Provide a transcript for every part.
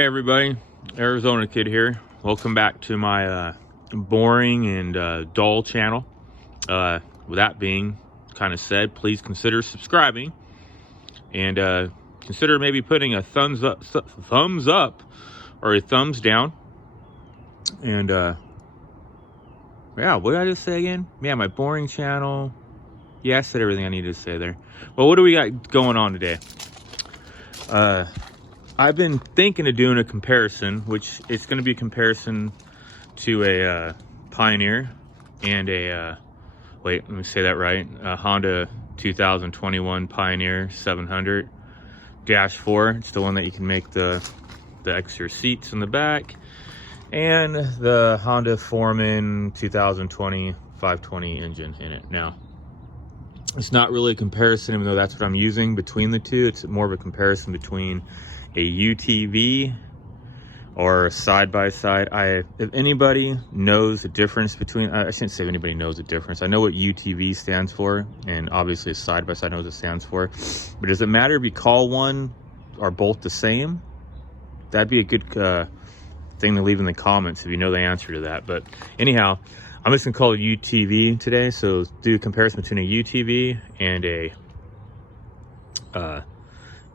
Hey everybody, Arizona Kid here. Welcome back to my boring and dull channel. With that being kind of said, please consider subscribing and consider maybe putting a thumbs up or a thumbs down. And yeah, what did I just say again? Yeah, my boring channel. Yeah, I said everything I needed to say there. Well, what do we got going on today? I've been thinking of doing a comparison, which it's going to be a comparison to a Pioneer and a, wait, let me say that right, a Honda 2021 Pioneer 700 Dash 4. It's the one that you can make the extra seats in the back, and the Honda FOREMAN 2020 520 engine in it. Now, it's not really a comparison, even though that's what I'm using between the two. It's more of a comparison between a UTV or side-by-side. If anybody knows the difference between, I shouldn't say if anybody knows the difference. I know what UTV stands for, and obviously a side-by-side knows what it stands for. But does it matter if you call one or both the same? That'd be a good thing to leave in the comments if you know the answer to that. But anyhow, I'm just gonna call it UTV today. So do a comparison between a UTV and a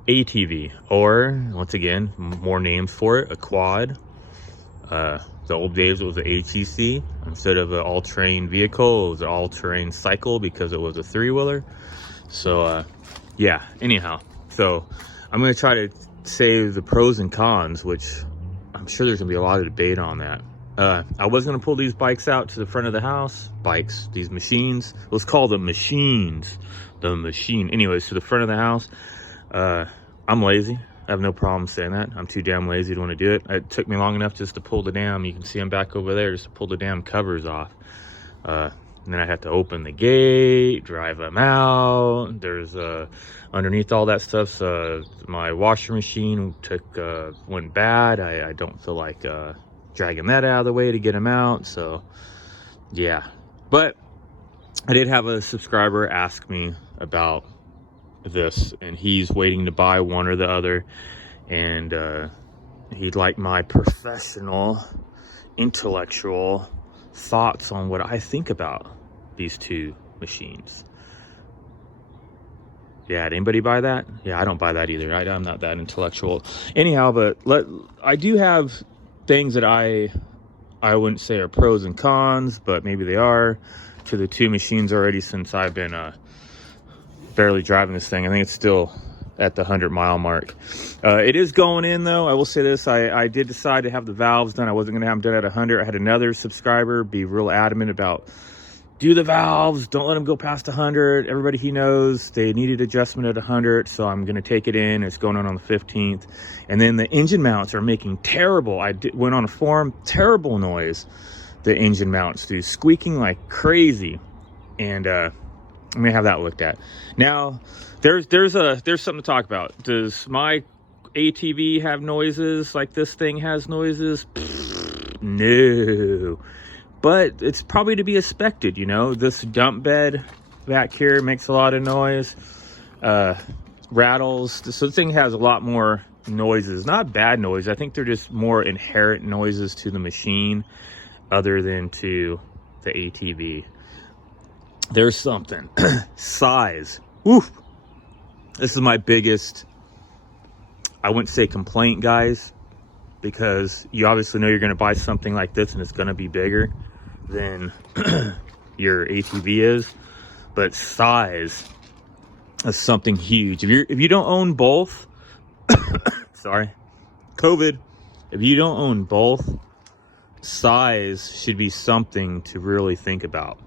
ATV, or once again, more names for it, a quad. The old days it was an HEC. Instead of an all-terrain vehicle, it was an all-terrain cycle because it was a three-wheeler. So yeah, anyhow, so I'm going to try to say the pros and cons, which I'm sure there's going to be a lot of debate on that. I was going to pull these bikes out to the front of the house. These machines. Let's call them machines. The machine. Anyways, to the front of the house. I'm lazy. I have no problem saying that. I'm too damn lazy to want to do it. It took me long enough just to pull the damn, you can see them back over there, just to pull the damn covers off. And then I have to open the gate, drive them out. There's underneath all that stuff, my washer machine went bad. I don't feel like dragging that out of the way to get them out. So yeah, but I did have a subscriber ask me about this, and he's waiting to buy one or the other, and he'd like my professional, intellectual thoughts on what I think about these two machines. Yeah, did anybody buy that? Yeah, I don't buy that either. I'm not that intellectual. Anyhow, but I do have things that I wouldn't say are pros and cons, but maybe they are, to the two machines already, since I've been barely driving this thing. I think it's still at the 100-mile mark. It is going in, though. I will say this, I did decide to have the valves done. I wasn't going to have them done at 100. I had another subscriber be real adamant about, do the valves, don't let them go past 100. Everybody he knows, they needed adjustment at 100, so I'm going to take it in. It's going on the 15th. And then the engine mounts are making terrible, went on a forum, terrible noise. The engine mounts do, squeaking like crazy. And I'm gonna have that looked at. Now, there's something to talk about. Does my ATV have noises like this thing has noises? No, but it's probably to be expected. You know, this dump bed back here makes a lot of noise, rattles. So the thing has a lot more noises. Not bad noise. I think they're just more inherent noises to the machine, other than to the ATV. There's something. Size. Oof. This is my biggest, I wouldn't say complaint, guys, because you obviously know you're going to buy something like this and it's going to be bigger than your ATV is. But size is something huge. If you don't own both, sorry, COVID, if you don't own both, size should be something to really think about.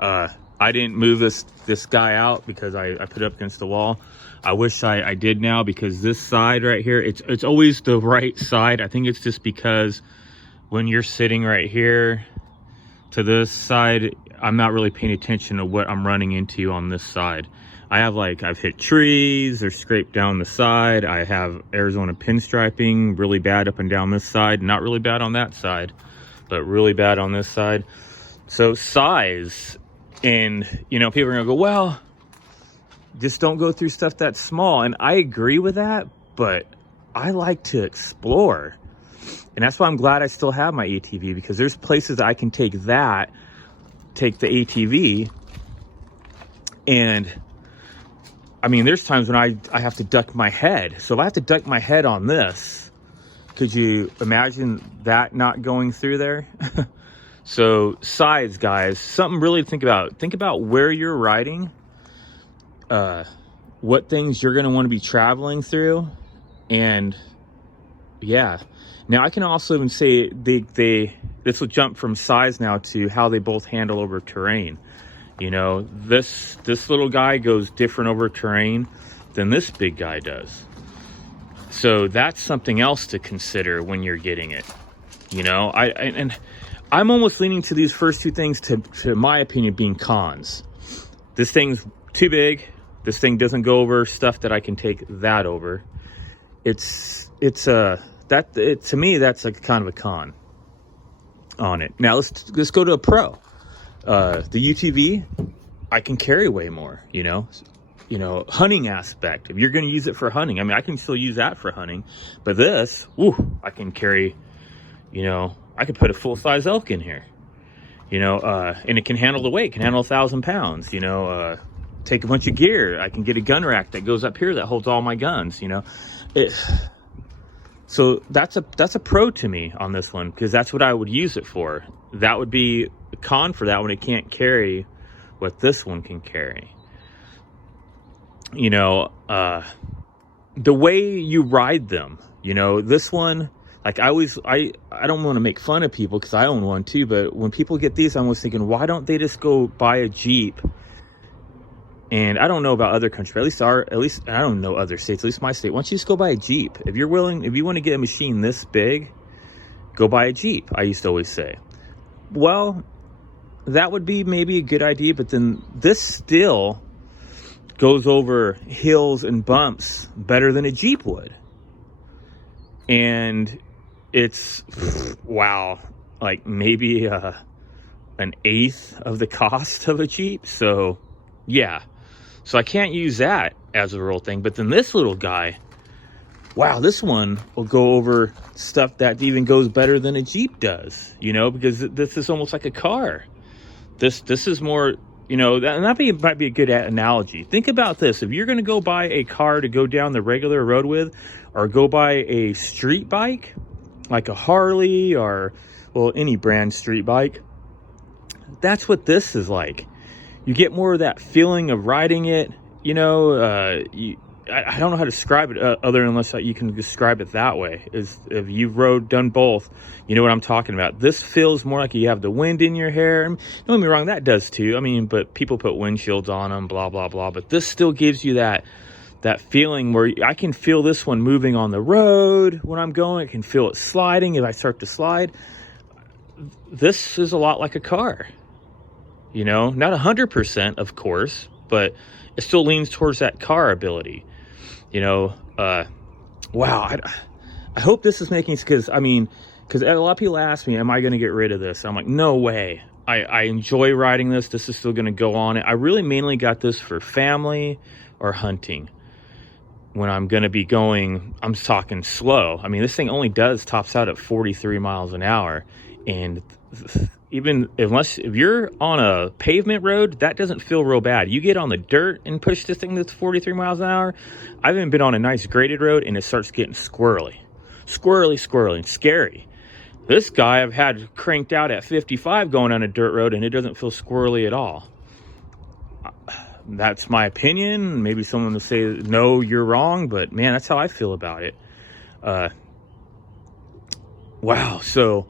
I didn't move this guy out because I put it up against the wall. I wish I did now, because this side right here, it's always the right side. I think it's just because when you're sitting right here to this side, I'm not really paying attention to what I'm running into on this side. I've hit trees, they're scraped down the side. I have Arizona pinstriping really bad up and down this side, not really bad on that side, but really bad on this side. So size. And, you know, people are going to go, well, just don't go through stuff that's small. And I agree with that, but I like to explore. And that's why I'm glad I still have my ATV, because there's places that I can take the ATV. And I mean, there's times when I have to duck my head. So if I have to duck my head on this, could you imagine that not going through there? So sides, guys, something really to think about. Think about where you're riding, what things you're going to want to be traveling through. And yeah, now I can also even say this will jump from size now to how they both handle over terrain. You know, this little guy goes different over terrain than this big guy does. So that's something else to consider when you're getting it. You know, I'm almost leaning to these first two things to my opinion being cons. This thing's too big. This thing doesn't go over stuff that I can take that over. To me, that's like kind of a con on it. Now let's go to a pro. The UTV, I can carry way more, you know, hunting aspect. If you're going to use it for hunting, I mean, I can still use that for hunting, but this, I can carry, you know, I could put a full-size elk in here, you know, and it can handle the weight, it can handle 1,000 pounds, you know, take a bunch of gear. I can get a gun rack that goes up here that holds all my guns, you know. So that's a pro to me on this one, because that's what I would use it for. That would be a con for that one. It can't carry what this one can carry. You know, the way you ride them, you know, this one, like I don't want to make fun of people because I own one too, but when people get these, I'm always thinking, why don't they just go buy a Jeep? And I don't know about other countries, but at least I don't know other states, at least my state. Why don't you just go buy a Jeep? If you want to get a machine this big, go buy a Jeep, I used to always say. Well, that would be maybe a good idea, but then this still goes over hills and bumps better than a Jeep would. And it's, wow, like maybe an eighth of the cost of a Jeep. So yeah, so I can't use that as a real thing. But then this little guy, wow, this one will go over stuff that even goes better than a Jeep does, you know, because this is almost like a car. This is more, you know, that might be a good analogy. Think about this. If you're going to go buy a car to go down the regular road with, or go buy a street bike, like a Harley or, well, any brand street bike, that's what this is like. You get more of that feeling of riding it, you know. I don't know how to describe it other unless you can describe it that way. Is if you've done both, you know what I'm talking about. This feels more like you have the wind in your hair. And don't get me wrong, that does too. I mean, but people put windshields on them, blah, blah, blah. But this still gives you that feeling where I can feel this one moving on the road when I'm going. I can feel it sliding if I start to slide. This is a lot like a car. You know, not 100%, of course, but it still leans towards that car ability. You know, wow, I hope this is making, because a lot of people ask me, am I going to get rid of this? I'm like, no way. I enjoy riding this. This is still going to go on it. I really mainly got this for family or hunting. When I'm going to be going, I'm talking slow. I mean, this thing only tops out at 43 miles an hour. And even if you're on a pavement road, that doesn't feel real bad. You get on the dirt and push this thing that's 43 miles an hour. I've even been on a nice graded road and it starts getting squirrely, and scary. This guy I've had cranked out at 55 going on a dirt road and it doesn't feel squirrely at all. That's my opinion. Maybe someone will say, no, you're wrong, but man, that's how I feel about it. Wow. So,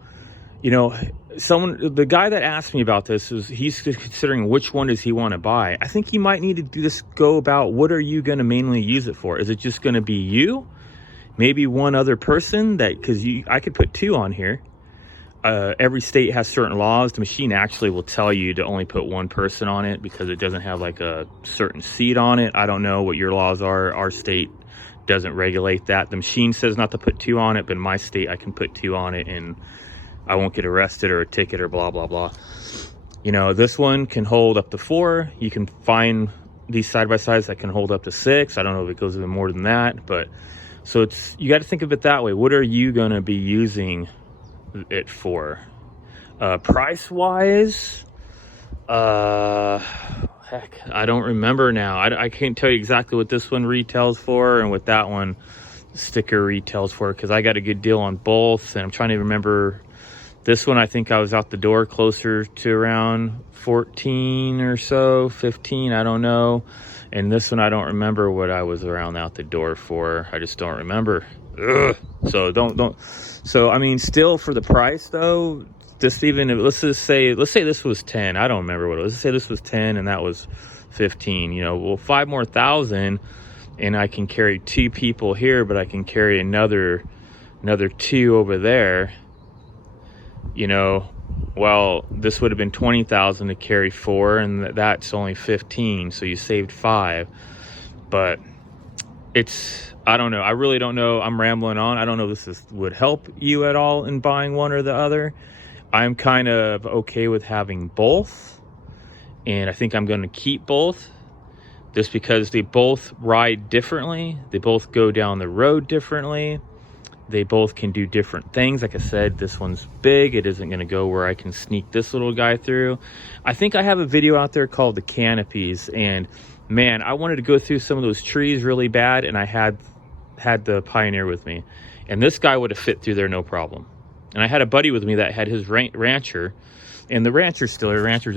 you know, the guy that asked me about this he's considering which one does he want to buy. I think you might need to just go about, what are you going to mainly use it for? Is it just going to be you? Maybe one other person because I could put two on here. Every state has certain laws. The machine actually will tell you to only put one person on it because it doesn't have like a certain seat on it. I don't know what your laws are. Our state doesn't regulate that. The machine says not to put two on it, but in my state I can put two on it and I won't get arrested or a ticket or blah, blah, blah. You know, this one can hold up to 4. You can find these side-by-sides that can hold up to 6. I don't know if it goes even more than that, but So you got to think of it that way. What are you going to be using it for? Price wise, heck, I don't remember now. I can't tell you exactly what this one retails for and what that one sticker retails for, because I got a good deal on both, and I'm trying to remember. This one, I think I was out the door closer to around 14 or so, 15, I don't know. And this one, I don't remember what I was around out the door for. I just don't remember. Ugh. So so I mean, still for the price though, this even, let's say this was 10. I don't remember what it was. Let's say this was 10 and that was 15, you know, well, 5 more thousand and I can carry 2 people here, but I can carry another 2 over there, you know. Well, this would have been 20,000 to carry 4, and that's only 15, so you saved 5. But I don't know. I really don't know. I'm rambling on. I don't know if this would help you at all in buying one or the other. I'm kind of okay with having both, and I think I'm going to keep both just because they both ride differently. They both go down the road differently. They both can do different things. Like I said, this one's big. It isn't going to go where I can sneak this little guy through. I think I have a video out there called The Canopies, and man, I wanted to go through some of those trees really bad, and I had the Pioneer with me, and this guy would have fit through there no problem. And I had a buddy with me that had his Rancher, and the Rancher's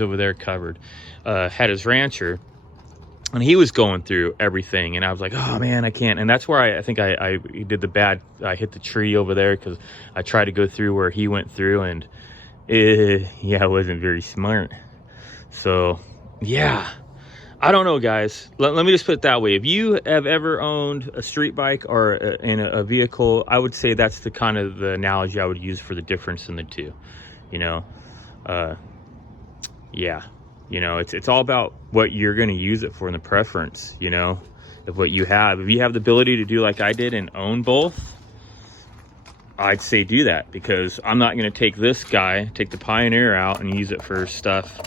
over there covered, had his Rancher, and he was going through everything, and I was like, oh man, I can't. And that's where I think I did the bad. I hit the tree over there because I tried to go through where he went through, and yeah, it wasn't very smart. So yeah, I don't know, guys. Let me just put it that way. If you have ever owned a street bike or in a vehicle, I would say that's the kind of the analogy I would use for the difference in the two, you know. Yeah, you know, it's all about what you're going to use it for and the preference, you know, of what you have. If you have the ability to do like I did and own both, I'd say do that, because I'm not going to take the Pioneer out and use it for stuff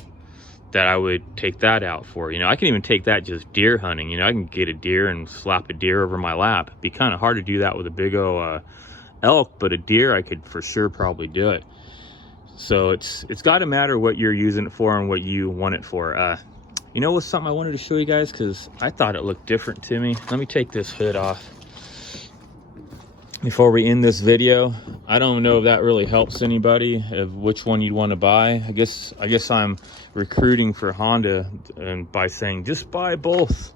that I would take that out for. You know, I can even take that just deer hunting. You know, I can get a deer and slap a deer over my lap. It'd be kind of hard to do that with a big old elk, but a deer I could for sure probably do it. So it's got to matter what you're using it for and what you want it for. You know what's something I wanted to show you guys, because I thought it looked different to me. Let me take this hood off before we end this video. I don't know if that really helps anybody of which one you'd want to buy. I guess I'm recruiting for Honda and by saying just buy both.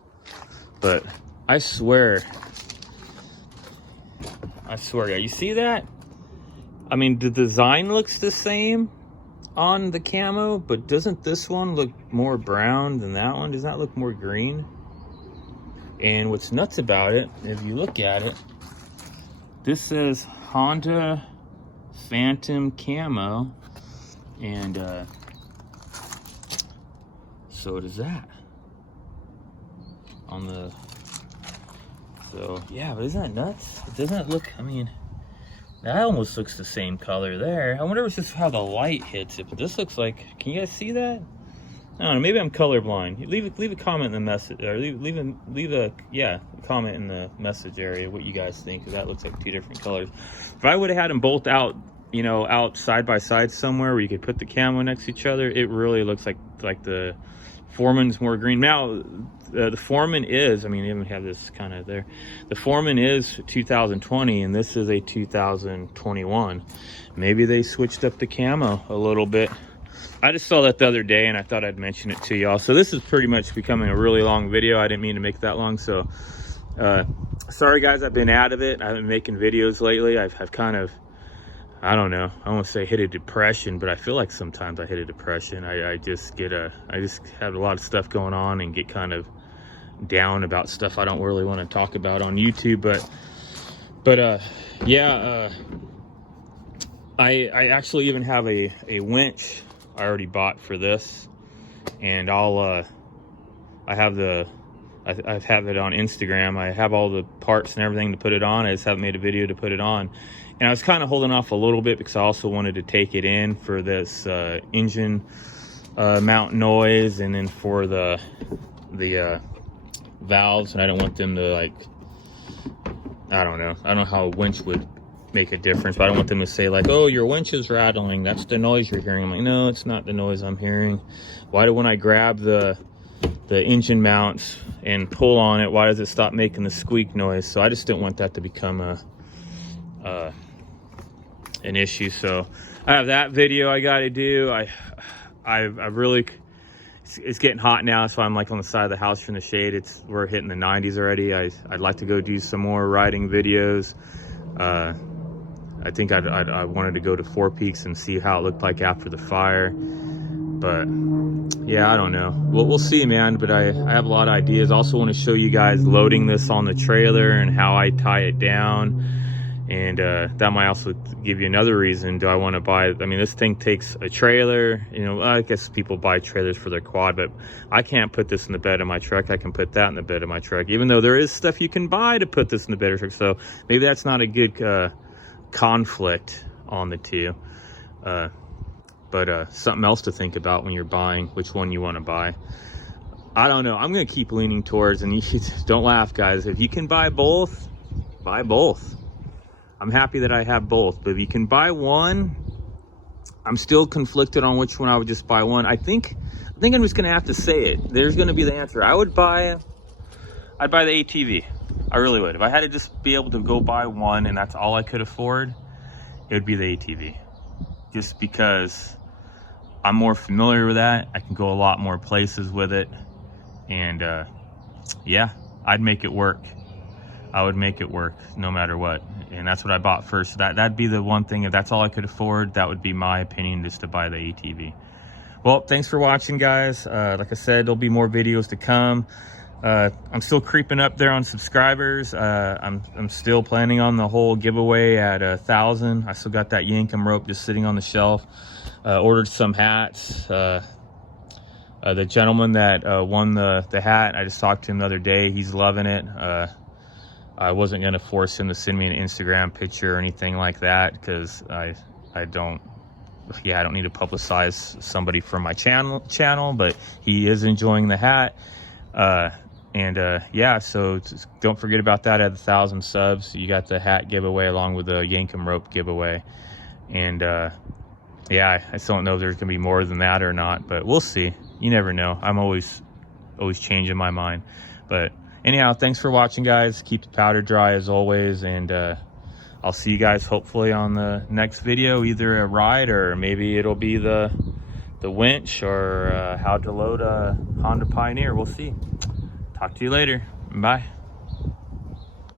But I swear, you see that? I mean, the design looks the same on the camo, but doesn't this one look more brown than that one? Does that look more green? And what's nuts about it, if you look at it, this says Honda Phantom Camo, and so does that on the, so yeah, but isn't that nuts? It doesn't look, I mean, that almost looks the same color there. I wonder if it's just how the light hits it, but this looks like, can you guys see that? I don't know, maybe I'm colorblind. Leave a comment in the message, or leave a comment in the message area what you guys think, because that looks like 2 different colors. If I would have had them both out, you know, out side by side somewhere where you could put the camo next to each other, it really looks like the Foreman's more green. Now, the Foreman is, I mean, you even have this kind of there. The Foreman is 2020, and this is a 2021. Maybe they switched up the camo a little bit. I just saw that the other day, and I thought I'd mention it to y'all. So this is pretty much becoming a really long video. I didn't mean to make that long, so sorry guys, I've been out of it. I've been making videos lately. I've kind of, I don't know, I won't say hit a depression, but I feel like sometimes I hit a depression. I just have a lot of stuff going on and get kind of down about stuff I don't really want to talk about on YouTube. But yeah, I actually even have a winch I already bought for this, and I have it on Instagram. I have all the parts and everything to put it on. I just haven't made a video to put it on, and I was kind of holding off a little bit because I also wanted to take it in for this engine mount noise, and then for the valves, and I don't want them to like I don't know. I don't know how a winch would make a difference, but I don't want them to say like, oh, your winch is rattling, that's the noise you're hearing. I'm like, no, it's not the noise I'm hearing. Why do, when I grab the engine mounts and pull on it, why does it stop making the squeak noise? So I just didn't want that to become an issue. So I have that video I got to do. I really, it's getting hot now, so I'm like on the side of the house from the shade. We're hitting the 90s already. I'd like to go do some more riding videos. I think I wanted to go to Four Peaks and see how it looked like after the fire, but yeah, I don't know. We'll see, man. But I have a lot of ideas. Also want to show you guys loading this on the trailer and how I tie it down, and that might also give you another reason. Do I want to buy? I mean, this thing takes a trailer. You know, I guess people buy trailers for their quad, but I can't put this in the bed of my truck. I can put that in the bed of my truck, even though there is stuff you can buy to put this in the bed of your truck. So maybe that's not a good conflict on the two, but something else to think about when you're buying which one you want to buy. I don't know. I'm gonna keep leaning towards, and you don't laugh, guys, if you can buy both, buy both. I'm happy that I have both, but if you can buy one, I'm still conflicted on which one I would just buy one. I think I'm just gonna have to say it. There's gonna be the answer. I'd buy the ATV. I really would. If I had to just be able to go buy one and that's all I could afford, it would be the ATV. Just because I'm more familiar with that. I can go a lot more places with it. And yeah, I'd make it work. I would make it work no matter what. And that's what I bought first. That'd be the one thing. If that's all I could afford, that would be my opinion, just to buy the ATV. Well, thanks for watching, guys. Like I said, there'll be more videos to come. I'm still creeping up there on subscribers. I'm still planning on the whole giveaway at 1,000. I still got that Yankum rope just sitting on the shelf. Ordered some hats. The gentleman that won the hat, I just talked to him the other day. He's loving it. I wasn't going to force him to send me an Instagram picture or anything like that, because I don't need to publicize somebody from my channel, but he is enjoying the hat. Yeah, so don't forget about that at 1,000 subs. You got the hat giveaway along with the Yankum rope giveaway. And yeah, I still don't know if there's gonna be more than that or not, but we'll see. You never know. I'm always changing my mind. But anyhow, thanks for watching, guys. Keep the powder dry as always, and I'll see you guys hopefully on the next video, either a ride or maybe it'll be the winch, or how to load a Honda Pioneer. We'll see. Talk to you later. Bye.